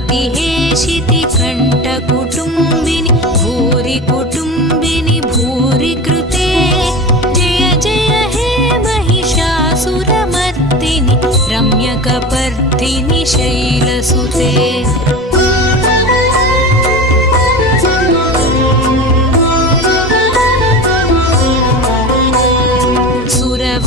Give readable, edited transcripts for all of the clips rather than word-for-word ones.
भगवति हेशिति कण्ठकुटुम्बिनि भूरि कुटुम्बिनि भूरि कृते जय जय हे महिषासुरमर्दिनि रम्यकपर्दिनि शैलसुते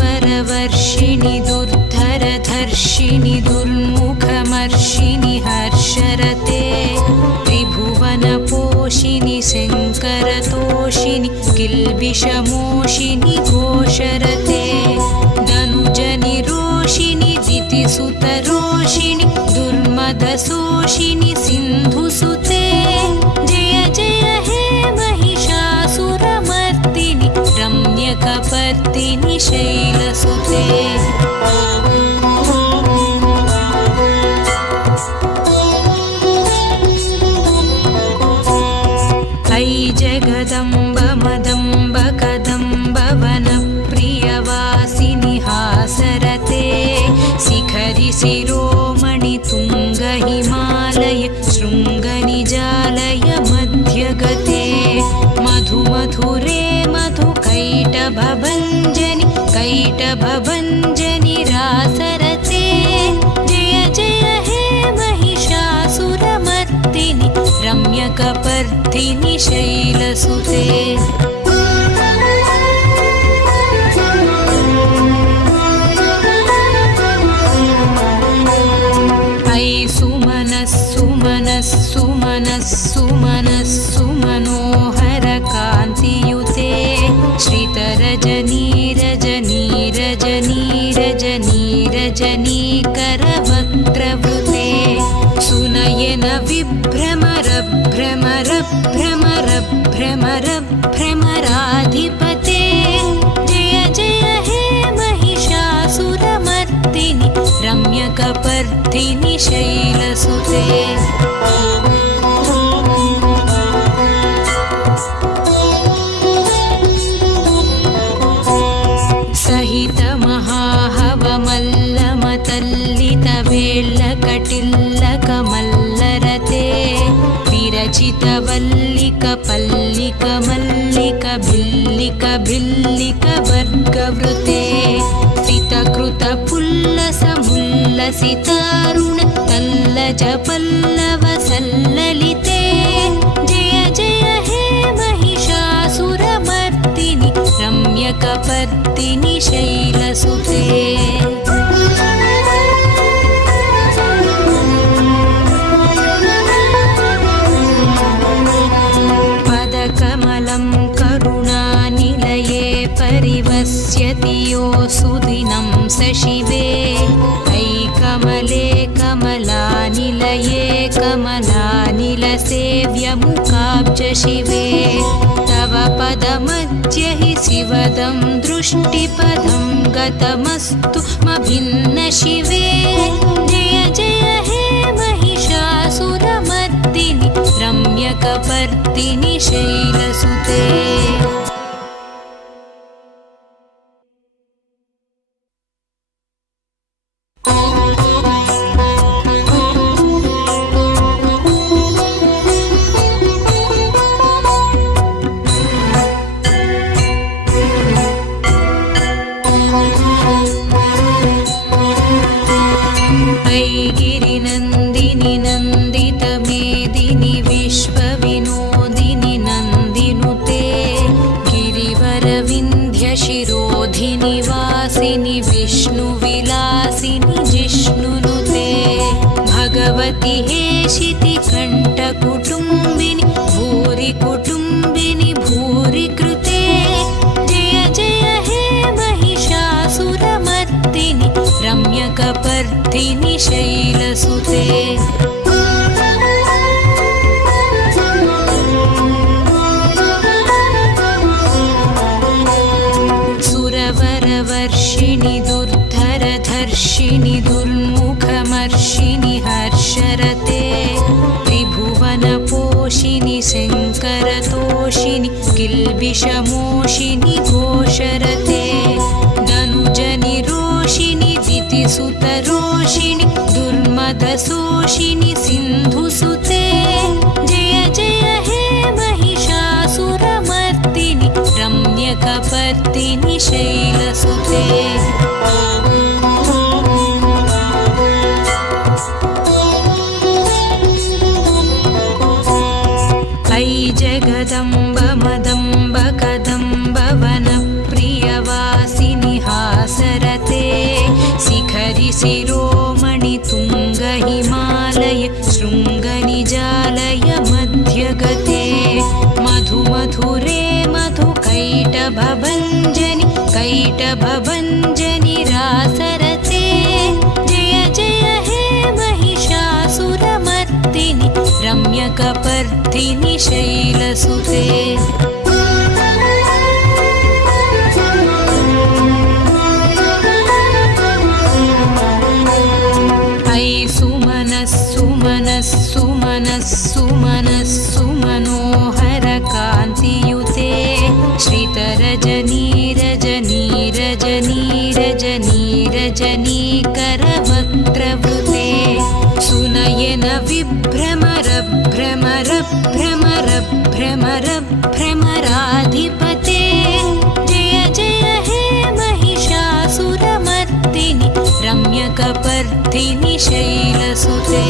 सुरवरवर्षिणि दुर्धरधर्षिणि दुर्मुखमर्षिणि हर्षरते त्रिभुवनपोषिणि शङ्करतोषिणि किल्बिषमोषिनि घोषरते धनुजनि रोषिणि दितिसुतरोषिणि दुर्मदशोषिनि सिन्धुसुते जय जय हे महिषासुरमर्दिनि रम्यकपर्दिनि शैलसुते ऐ जगदम्ब मदम्ब कदम्ब वनप्रियवासिनि हासरते शिखरि शिरोमणि तुङ्ग हिमालय शृङ्गनिजालय मध्यगते मधुमधुरे मधुकैटभभञ्जनि कैटभभञ्जनि रासरते जय जय हे महिषासुरमर्दिनि रम्यकपर्दिनि शैलसुते ऐ सुमनस्सुमनस्सुमनस्सुमनस्सुमनोहरकान्तियुते श्रितरजनीरजनीरजनीरजनीकरवक्त्रवृते सुनयन विभ्रमरभ्रमरभ्रमरभ्रमराधिपते जय जय हे महिषासुरमर्दिनि रम्यकपर्दिनि शैलसुते सहित महाहवमल्लमतल्लितवेल्लकटिल्लकमल्लरते विरचितवल्लिकपल्लिकमल्लिकभिल्लिकभिल्लिकवर्गवृते स्थितकृतपुल्लसमुल्लसितारुण तल्लजपल्लवसल्ललिते जय जय हे महिषासुरमर्दिनि रम्यकपर्दिनि शैलसुते पदकमलं करुणानिलये परिवस्यति यो सुदिनं स शिवे ऐ कमले कमलानिलये कमलानिलसेव्यमुखाब्ज शिवे तव पदमध्य हि शिवदं दृष्टिपदं गतमस्तु मभिन्न शिवे जय जय हे महिषासुरमर्दिनि रम्यकपर्दिनि शैलसुते गिरिनन्दिनि नन्दितमेदिनि विश्वविनोदिनि नन्दिनुते गिरिवरविन्ध्यशिरोधिनि वासिनि विष्णुविलासिनि जिष्णुनुते भगवति हेशिति कण्ठकुटुम्बिनि भूरि कुटुम्बिनि भूरि कृते जय जय हे महिषासुरमर्दिनि रम्यकपर्दिनि शैलसुते सुरवरवर्षिणि दुर्धरधर्षिणि दुर्मुखमर्षिणि हर्षरते त्रिभुवनपोषिणि शङ्करतोषिनि किल्बिषमोषिनि घोषरते धनुजनि रोषिनि दितिसुतरोषिनि दुर्मदशोषिनि शैलशोषिनि सिन्धुसुते जय जय हे महिषासुरमर्दिनि रम्यकपर्दिनि शैलसुते अयि जगदम्ब मदम्ब कदम्ब वनप्रियवासिनि हासरते शिखरि शिरोमणि तुङ्ग हिमालय शृङ्गनिजालय मध्यगते मधु मधुरे मधु कैटभभञ्जनि रासरते जय जय हे महिषासुरमर्दिनि रम्यकपर्दिनि शैलसुते सुमनोहर कान्तियुते श्रितरजनीरजनीकरवक्त्रवृते सुनयन भ्रमराधिपते जय जय हे महिषासुरमर्दिनि रम्यकपर्दिनि शैलसुते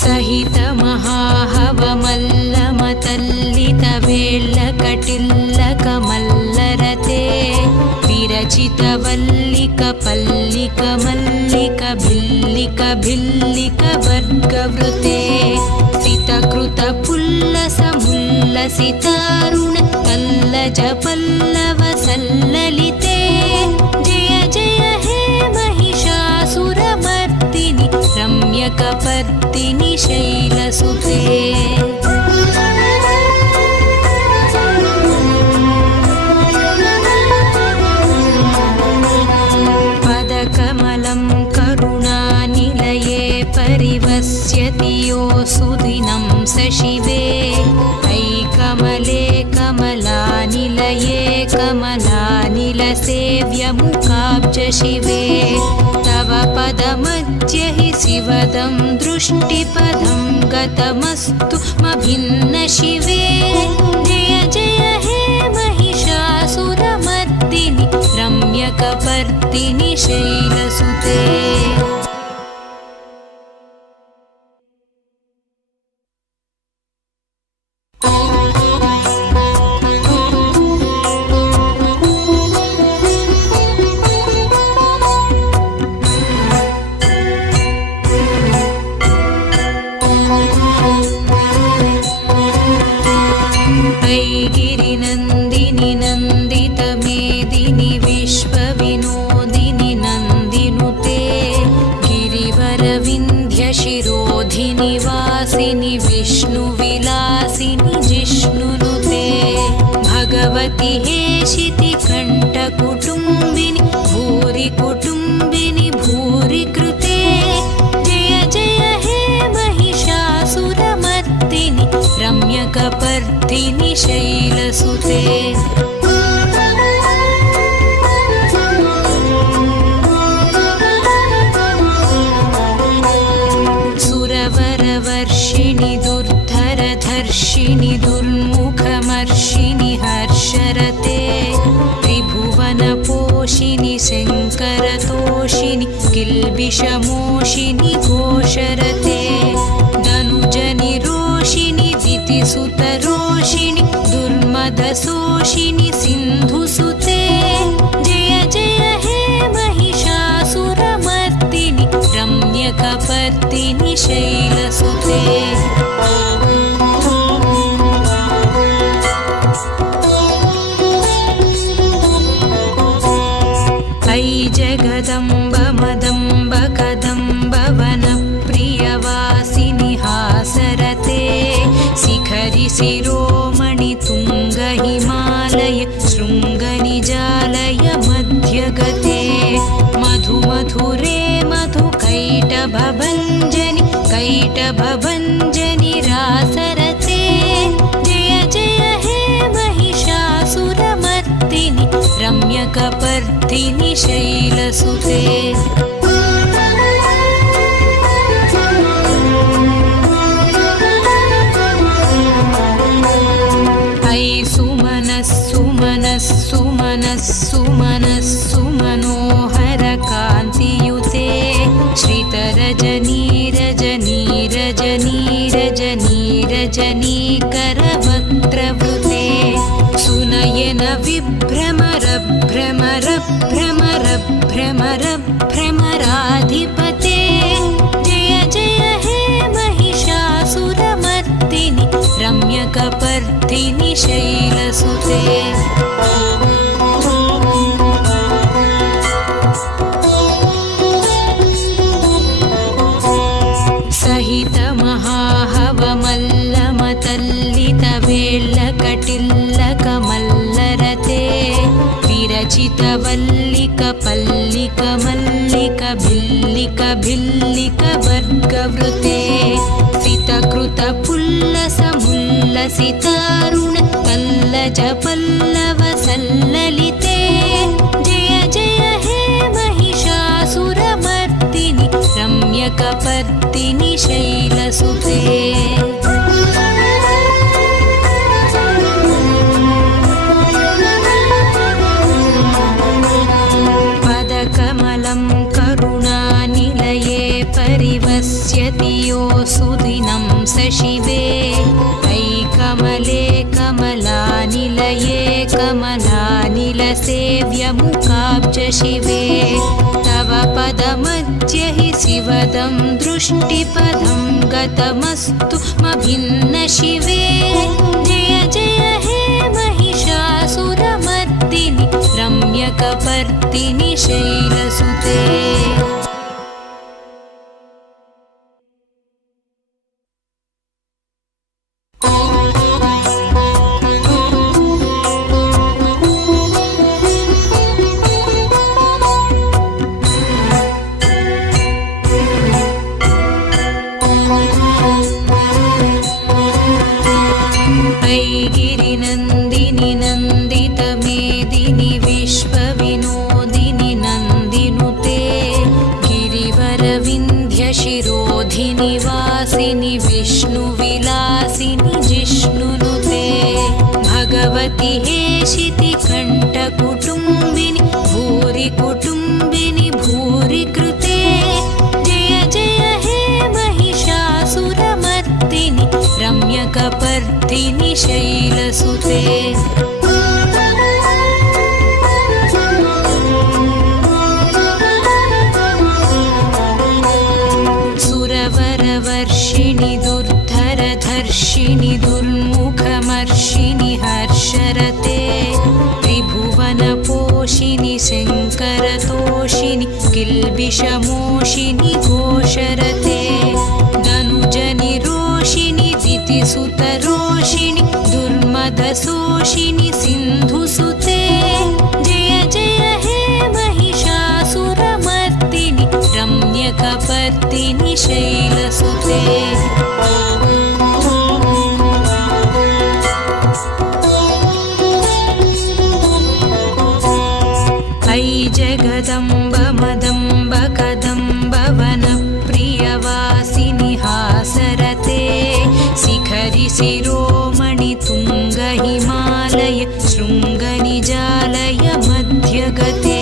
सहित महाहवमल्लमतल्लितवेल्लकटिल्लकमल्लरते विरचितवल्लिकपल्लिकमल्लिकभिल्लिकवर्गवृते सितकृतपुल्लसमुल्लसितारुण कल्लजपल्लवसल्ललिते जय जय हे महिषासुरमर्दिनि रम्यकपर्दिनि शैलसुते पदकमलं करुणानिलये परिवस्यति यो सुदिनं स शिवे ऐकमले कमलानिलये कमलानिलसेव्यमुखाब्ज शिवे तव पदमध्य हि शिवदं दृष्टिपदं गतमस्तु मभिन्न शिवे जय जय हे महिषासुरमर्दिनि रम्यकपर्दिनि शैलसुते गिरिनन्दिनि नन्दितमेदिनि विश्वविनोदिनि नन्दिनुते गिरिवरविन्ध्यशिरोधिनि वासिनि विष्णुविलासिनि जिष्णुनुते भगवति हेशितिकण्ठकुटुम्बिनि भूरि कुटुम्बिनि भूरि कृते जय जय हे महिषासुरमर्दिनि रम्यकपर्दिनि शैलसुते सुरवरवर्षिणि दुर्धरधर्षिणि दुर्मुखमर्षिणि हर्षरते त्रिभुवनपोषिणि शङ्करतोषिणि किल्बिषमोषिनि घोषरते धनुजनिरोषिणि दितिसुतरोषिणि दुर्मदशोषिनि सिन्धुसुते जय जय हे महिषासुरमर्दिनि रम्यकपर्दिनि शैलसुते अयि जगदम्ब मदम्ब कदम्ब वनप्रियवासिनि हासरते शिखरि शिरोमणि तुङ्ग हिमालय शृङ्गनिजालय मध्यगते मधु मधुरे मधु कैटभभञ्जनि रासरते जय जय हे महिषासुर रम्यकपर्दिनि शैलसुते सुमनोहरकान्तियुते श्रितरजनीरजनीरजनीरजनीरजनीकरवक्त्रवृते सुनयन विभ्रमरभ्रमरभ्रमरभ्रमराधिपते जय जय हे महिषासुरमर्दिनि रम्यकपर्दिनि शैलसुते सहितमहाहवमल्लमतल्लितवेल्लकटिल्लकमल्लरते विरचितवल्लिकपल्लिकमल्लिकभिल्लिकभिल्लिकवर्गवृते सितकृतपुल्लसमुल्लसितारुण कल्लजपल्लवसल्ललिते जय जय हे महिषासुरमर्दिनि रम्यकपर्दिनि शैलसुते पदकमलं करुणानिलये परिवस्यति यो सुदिनं स शिवे ऐकमले कमलानिलये कमलानिलसेव्यमुखाब्ज शिवे तव पदमद्य हि शिवदं दृष्टिपदं गतमस्तु मभिन्न शिवे जय जय हे महिषासुरमर्दिनि रम्यकपर्दिनि शैलसुते गिरिनन्दिनि नन्दितमेदिनि विश्वविनोदिनि नन्दिनुते गिरिवरविन्ध्यशिरोधिनि वासिनि विष्णुविलासिनि जिष्णुनुते भगवति हेशितिकण्ठकुटुम्बिनि भूरि कुटुम्बिनि भूरि कृते जय जय हे महिषासुरमर्दिनि रम्यकपर्दिनि शैलसुते सुरवरवर्षिणि दुर्धरधर्षिणि दुर्मुखमर्षिणि हर्षरते त्रिभुवनपोषिणि शङ्करतोषिणि किल्बिषमोषिनि घोषरते धनुजनि रोषिणि दितिसुतरोषिणि दुर्मदशोषिनि सिन्धुसुते जय जय हे महिषासुरमर्दिनि रम्यकपर्दिनि शैलसुते अयि जगदम्ब मदम्ब कदम्ब वनप्रियवासिनि हासरते शिखरि शिरोमणि तुङ्ग हिमालय शृङ्गनिजालय मध्यगते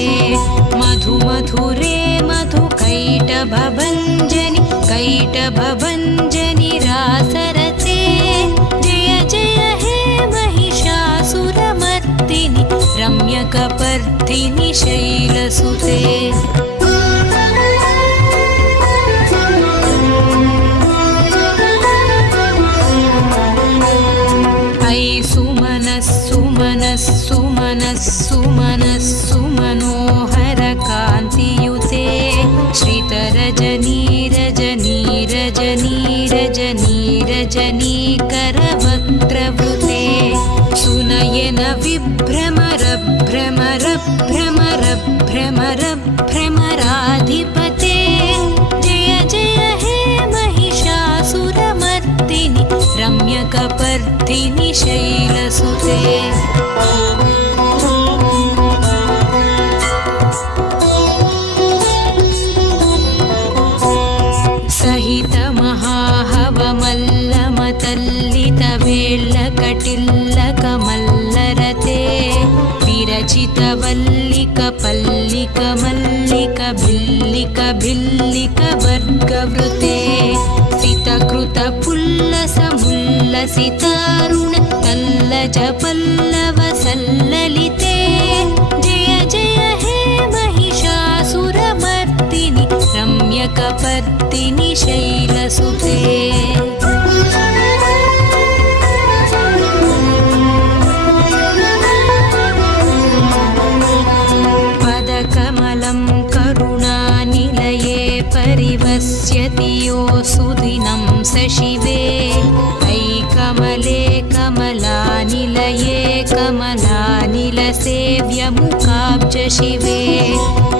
मधुमधुरे मधुकैटभभञ्जनि कैटभभञ्जनि रासरते जय जय हे महिषासुरमर्दिनि रम्यकपर्दिनि शैलसुते अयि सुमनोहरकान्तियुते श्रितरजनीरजनीरजनीरजनीकरवक्त्रवृते सुनयन विभ्रमरभ्रमरभ्रमरभ्रमराधिपते जय जय हे महिषासुरमर्दिनि रम्यकपर्दिनि शैलसुते विरचितवल्लिकपल्लिकमल्लिकभिल्लिकभिल्लिकवर्गवृते सितकृतपुल्लसमुल्लसितारुण तल्लजपल्लवसल्ललिते जय जय हे महिषासुरमर्दिनि रम्यकपर्दिनि शैलसुते पदकमलं करुणानिलये परिवस्यति यो सुदिनं स शिवे ऐकमले कमलानिलये कमलानिलसेव्यमुखाब्ज शिवे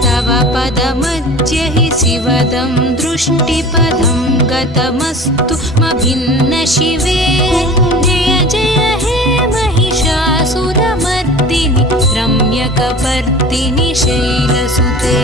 तव पदमद्य हि शिवदं दृष्टिपदं गतमस्तु मभिन्न शिवे जय जय हे महिषासुरमर्दिनि रम्यकपर्दिनि शैलसुते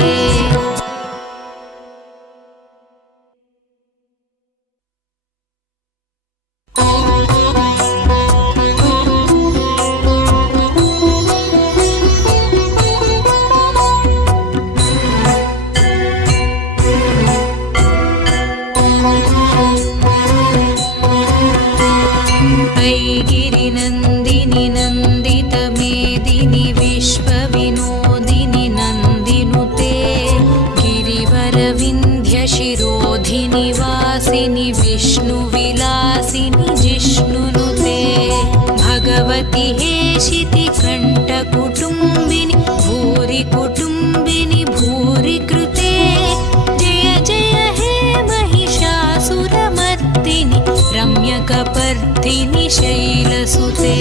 गिरिनन्दिनि नन्दितमेदिनि विश्वविनोदिनि नन्दिनुते गिरिवरविन्ध्यशिरोधिनि वासिनि विष्णुविलासिनि जिष्णुनुते भगवति हेशितिकण्ठकुटुम्बिनि भूरि कुटुम्बिनि भूरि कृते जय जय हे महिषासुरमर्दिनि रम्यकपर्दिनि शैलसुते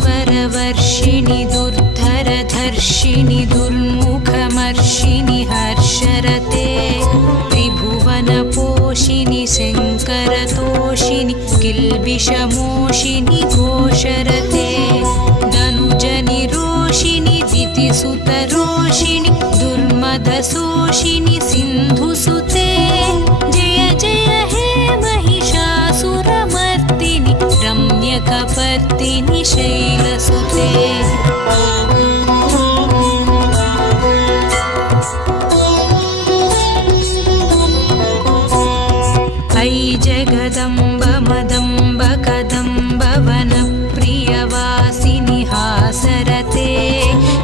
सुरवरवर्षिणि दुर्धरधर्षिणि दुर्मुखमर्षिणि हर्षरते त्रिभुवनपोषिणि शङ्करतोषिणि किल्बिषमोषिनि घोषरते धनुजनिरोषिणि दितिसुतरोषिणि दुर्मदशोषिनि सिन्धुसुते जय जय हे महिषासुरमर्दिनि रम्यकपर्दिनि शैलसुते ऐ जगदम्ब मदम्ब कदम्ब वनप्रियवासिनि हासरते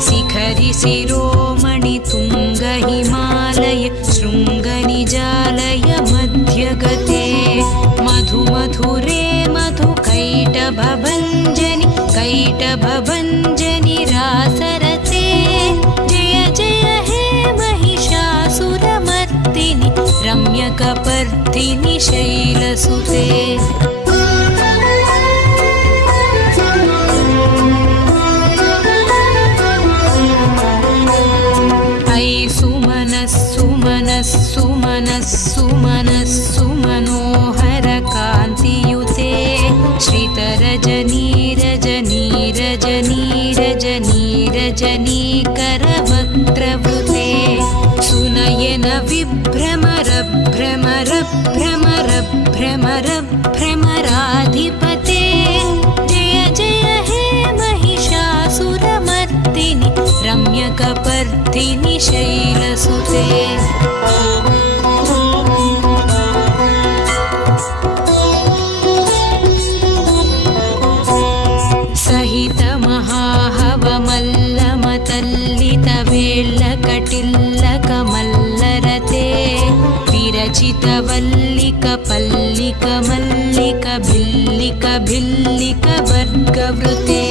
शिखरि शिरोमणि तुङ्ग हिमालय शृङ्गनिजालय मध्यगते मधुमधुरे मधुकैटभभञ्जनि कैटभभञ्जनि रासरते जय जय हे महिषासुरमर्दिनि रम्यकपर्दिनि शैलसुते सुमनस्सुमनस्सुमनस्सुमनोहरकान्तियुते श्रितरजनीरजनीरजनीरजनीकरवक्त्रवृते सुनयन विभ्रमरभ्रमरभ्रमरभ्रमराधिपते जय जय हे महिषासुरमर्दिनि रम्यकपर्दिनि शैलसुते सहितमहाहवमल्लमतल्लितवेल्लकटिल्लकमल्लरते विरचितवल्लिकपल्लिकमल्लिकभिल्लिकभिल्लिकवर्गवृते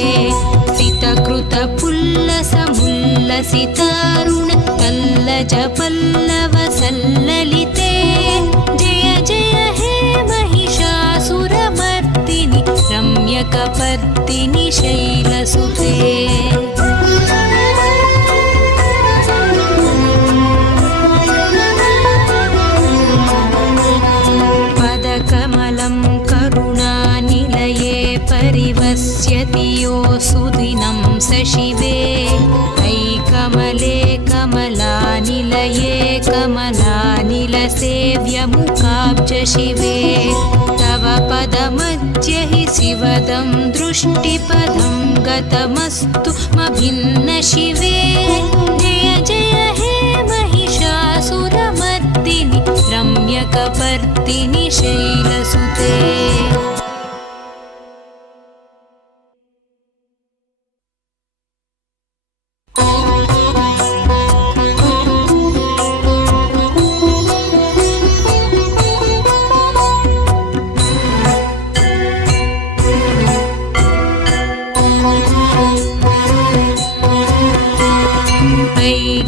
सितकृतपुल्लसमुल्लसितारुण तल्लजपल्लवसल्ललिते जय जय हे महिषासुरमर्दिनि रम्यकपर्दिनि शैलसुते पदकमलं करुणानिलये परिवस्यति यो सुदिनं स शिवे ऐकमले कमलानिलये कमलानिलसेव्यमुखाब्ज शिवे तव पदमद्य हि शिवदं दृष्टिपदं गतमस्तु मभिन्न शिवे जय जय हे महिषासुरमर्दिनि रम्यकपर्दिनि शैलसुते।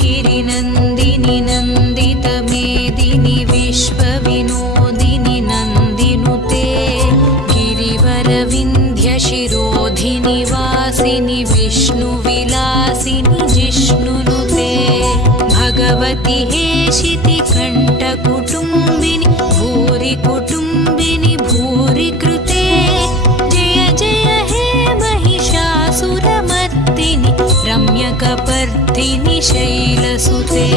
गिरिनन्दिनि नन्दितमेदिनि विश्वविनोदिनि नन्दिनुते गिरिवरविन्ध्यशिरोधिनि वासिनि विष्णुविलासिनि जिष्णुनुते भगवति हेशितिकण्ठकुटुम्बिनि भूरि कुटुम्बिनि भूरि कृते जय जय हे महिषासुरमर्दिनि रम्यकपर्दिनि शैलसुते।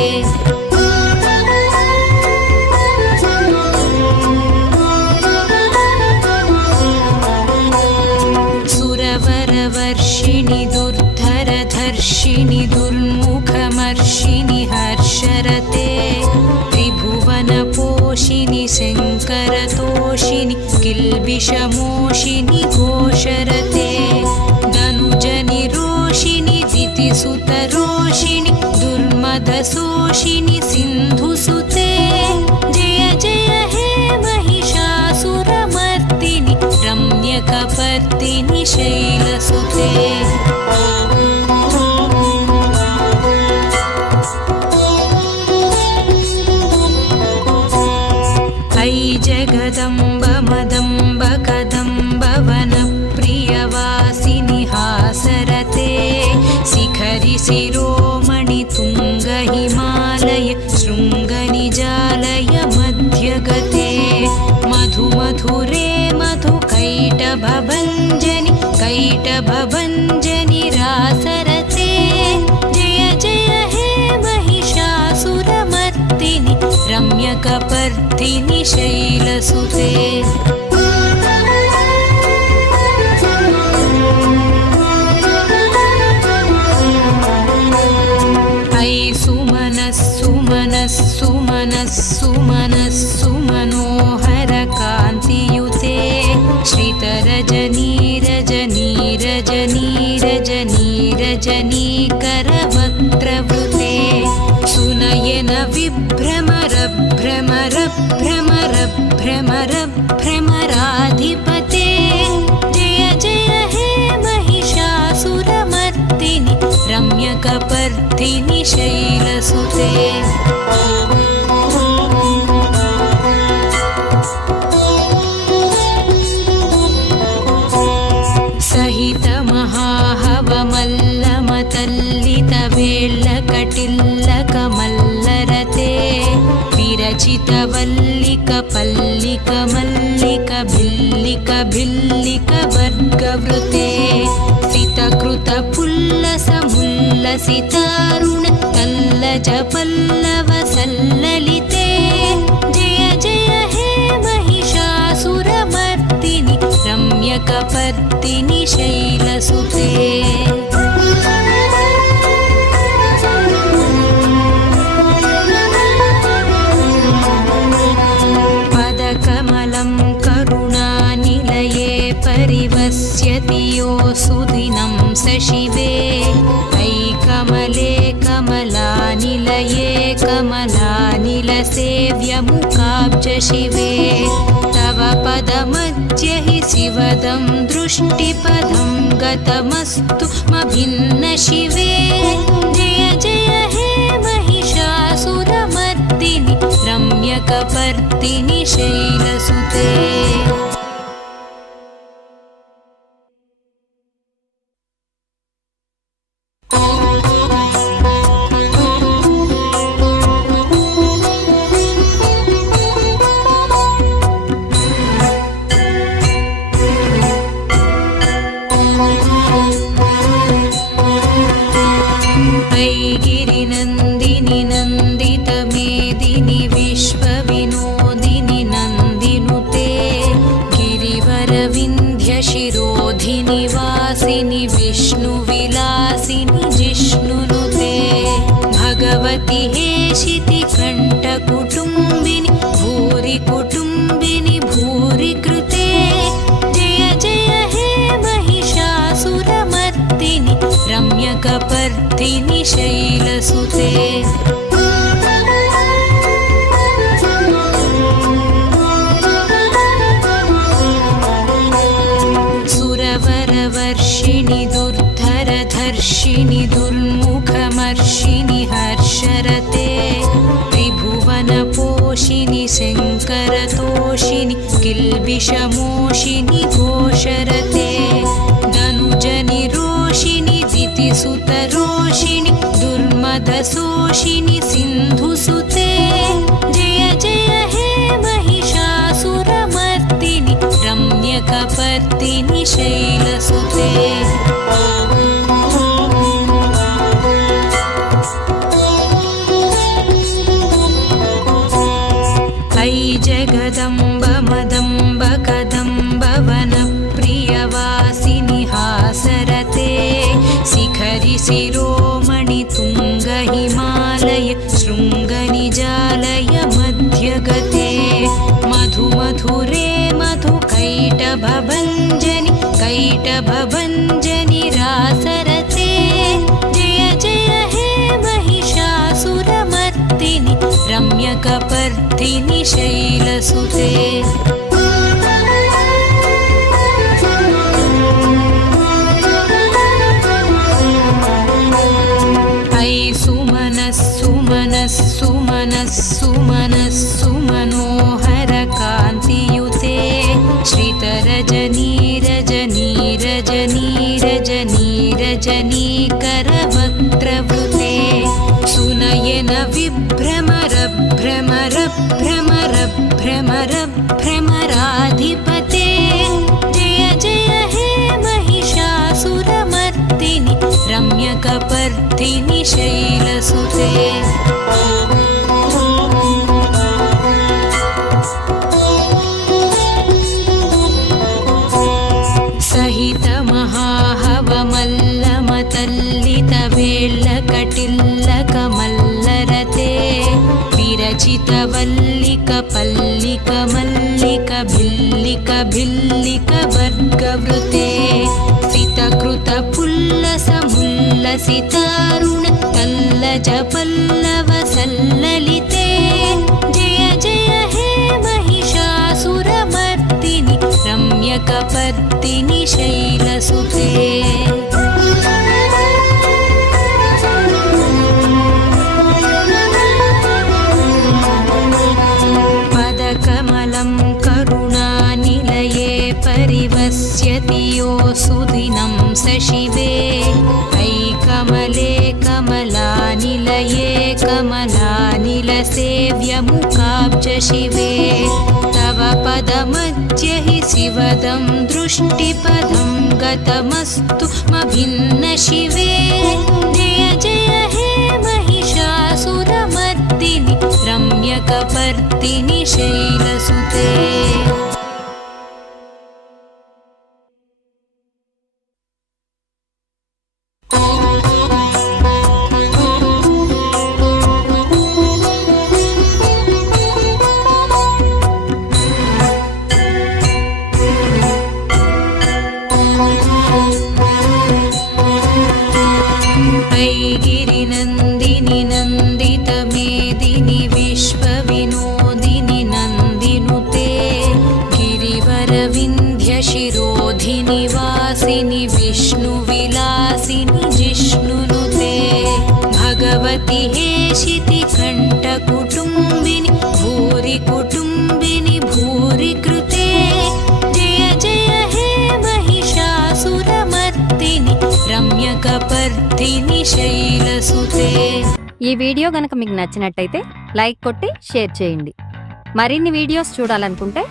सुरवरवर्षिणि दुर्धरधर्षिणि दुर्मुखमर्षिणि हर्षरते त्रिभुवनपोषिणि शङ्करतोषिणि किल्बिषमोषिनि घोषरते धनुजनि रोषिणि दितिसुतरोषिणि दुर्मदशोषिनि सिन्धुसुते जय जय हे महिषासुरमर्दिनि रम्यकपर्दिनि शैलसुते। अयि जगदम्ब मदम्ब कदम्ब वनप्रियवासिनि हासरते शिखरि शिरोमणि तुङ्ग हिमालय शृङ्गनिजालय मध्यगते मधुमधुरे मधुकैटभभञ्जनि कैटभभञ्जनि रासरते जय जय हे महिषासुरमर्दिनि रम्यकपर्दिनि शैलसुते। अयि सुमनस्सुमनस्सुमनस्सुमनोहरकान्तियुते श्रितरजनीरजनीरजनीरजनीकरवक्त्रवृते सुनयन विभ्रमरभ्रमरभ्रमरभ्रमराधिपते जय जय हे महिषासुरमर्दिनि रम्यकपर्दिनि शैलसुते। सहित महाहवमल्लमतल्लितवेल्लकटिल्लकमल्लरते विरचितवल्लिकपल्लिकमल्लिकभिल्लिकभिल्लिकवर्गवृते सितकृतपुल्लसमुल्लसितारुण तल्लजपल्लवसल्ललिते जय जय हे महिषासुरमर्दिनि रम्यकपर्दिनि शैलसुते। पदकमलं करुणानिलये परिवस्यति यो सुदिनं स शिवे अयि कमले कमलानिलये कमलानिलसेव्यमुखाब्ज शिवे तव पदमद्य हि शिवदं दृष्टिपदं गतमस्तु मभिन्न शिवे जय जय हे महिषासुरमर्दिनि रम्यकपर्दिनि शैलसुते। गिरिनन्दिनि नन्दितमेदिनि विश्वविनोदिनि नन्दिनुते शैलसुते सुरवरवर्षिणि दुर्धरधर्षिणि दुर्मुखमर्षिणि हर्षरते त्रिभुवनपोषिणि शङ्करतोषिणि किल्बिषमोषिनि घोषरते धनुजनि रोषिणि दितिसुतरोषिणि दुर्मदशोषिनि सिन्धुसुते जय जय हे महिषासुरमर्दिनि रम्यकपर्दिनि शैलसुते अयि जगदम्ब मदम्ब कदम्ब वनप्रियवासिनि हासरते शिखरि शिरोमणि तुङ्ग हिमालय शृङ्गनिजालय मध्यगते मधुमधुरे मधु कैटभभञ्जनि रासरते जय जय हे महिषासुरमर्दिनि रम्यकपर्दिनि शैलसुते अयि सुमनस्सुमनस्सुमनस्सुमनोहरकान्तियुते श्रितरजनीरजनीरजनीरजनीकरवक्त्रवृते सुनयन विभ्रमरभ्रमरभ्रमरभ्रमराधिपते जय जय हे महिषासुरमर्दिनि रम्यकपर्दिनि शैलसुते सहित महाहवमल्लमतल्लितवेल्लकटिल्लकमल्लरते विरचितवल्लिकपल्लिकमल्लिकभिल्लिकभिल्लिकवर्गवृते सितकृतपुल्लसमुल्लसितारुण तल्लजपल्लवसल्ललिते जय जय हे महिषासुरमर्दिनि रम्यकपर्दिनि शैलसुते पदकमलं करुणानिलये परिवस्यति यो सुदिनं स शिवे अयि कमले कमलानिलये कमलानिलसेव्यमुखाब्ज शिवे तव पदमध्य हि शिवदं दृष्टिपदं गतमस्तु मभिन्न शिवे जय जय हे महिषासुरमर्दिनि रम्यकपर्दिनि शैलसुते गिरिनन्दिनि नन्दितमेदिनि विश्वविनोदिनि नन्दिनुते गिरिवरविन्ध्यशिरोधिनि वासिनि विष्णुविलासिनि जिष्णुनुते भगवति हेशितिकण्ठकुटुम्बिनि भूरि कुटुम्बिनि भूरि कृते जय जय हे महिषासुरमर्दिनि रम्यकपर्दिनि शैलसुते ఈ వీడియో గనుక మీకు నచ్చినట్టయితే లైక్ కొట్టి షేర్ చేయండి. మరిన్ని వీడియోస్ చూడాలనుకుంటే